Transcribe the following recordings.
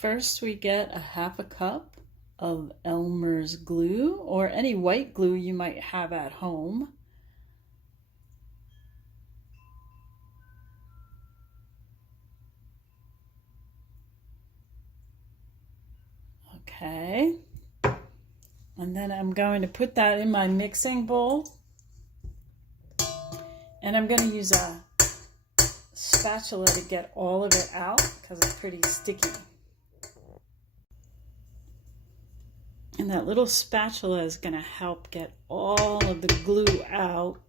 First we get a half a cup of Elmer's glue or any white glue you might have at home. Okay, and then I'm going to put that in my mixing bowl, and I'm going to use a spatula to get all of it out because it's pretty sticky. And that little spatula is going to help get all of the glue out.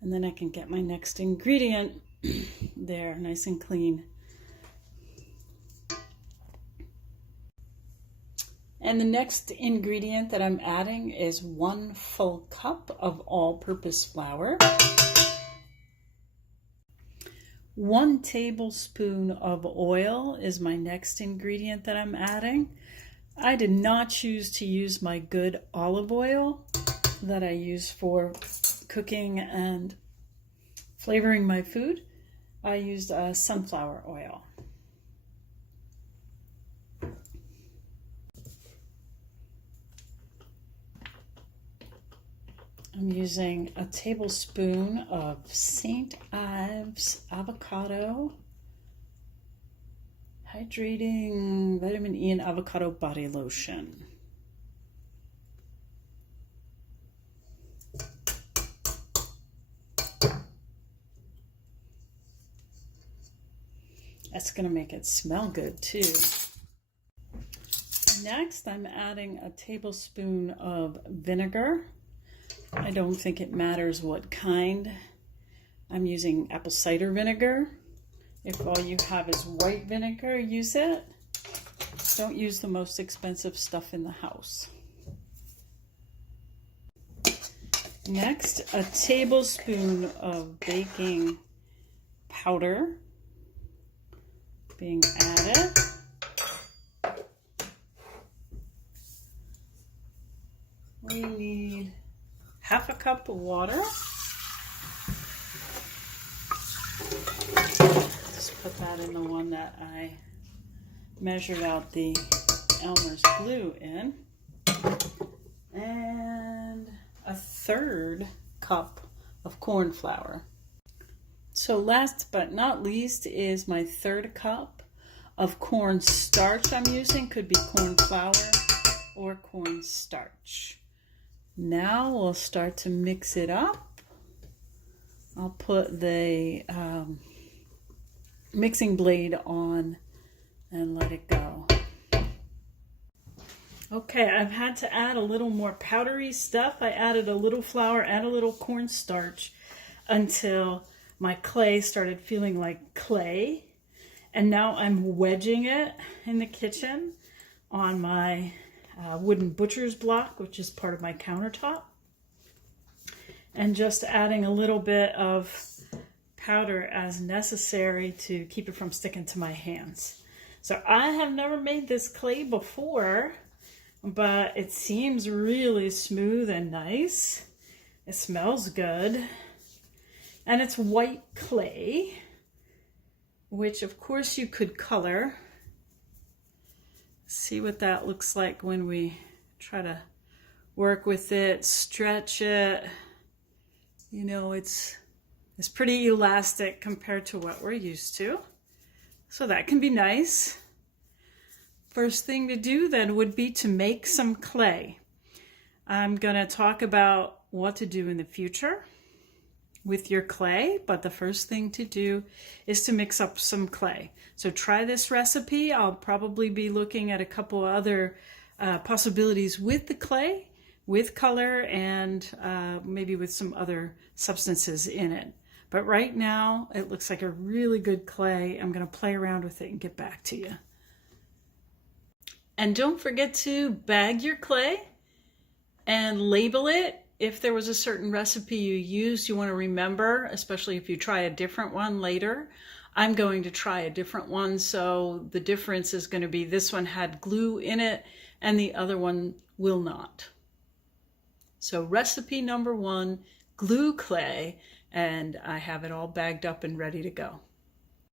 And then I can get my next ingredient there, nice and clean. And the next ingredient that I'm adding is 1 full cup of all-purpose flour, 1 tablespoon of oil is my next ingredient that I'm adding. I did not choose to use my good olive oil that I use for cooking and flavoring my food. I used sunflower oil. I'm using a tablespoon of St. Ives avocado hydrating vitamin E and avocado body lotion. That's going to make it smell good too. Next, I'm adding a tablespoon of vinegar. I don't think it matters what kind. I'm using apple cider vinegar. If all you have is white vinegar, use it. Don't use the most expensive stuff in the house. Next, a tablespoon of baking powder being added. We need half a cup of water. Just put that in the one that I measured out the Elmer's glue in. And a 1/3 cup of corn flour. So last but not least is my 1/3 cup of corn starch I'm using. Could be corn flour or corn starch. Now we'll start to mix it up. I'll put the mixing blade on and let it go. Okay, I've had to add a little more powdery stuff. I added a little flour and a little cornstarch until my clay started feeling like clay. And now I'm wedging it in the kitchen on my wooden butcher's block, which is part of my countertop, and just adding a little bit of powder as necessary to keep it from sticking to my hands. So I have never made this clay before, but it seems really smooth and nice. It smells good, and it's white clay, which of course you could color. See what that looks like when we try to work with it, stretch it. You know, it's pretty elastic compared to what we're used to. So that can be nice. First thing to do then would be to make some clay. I'm gonna talk about what to do in the future with your clay, but the first thing to do is to mix up some clay. So try this recipe. I'll probably be looking at a couple other possibilities with the clay, with color, and maybe with some other substances in it. But right now, it looks like a really good clay. I'm gonna play around with it and get back to you. And don't forget to bag your clay and label it. If there was a certain recipe you used, you want to remember, especially if you try a different one later. I'm going to try a different one, so the difference is going to be this one had glue in it and the other one will not. So recipe number 1, glue clay, and I have it all bagged up and ready to go.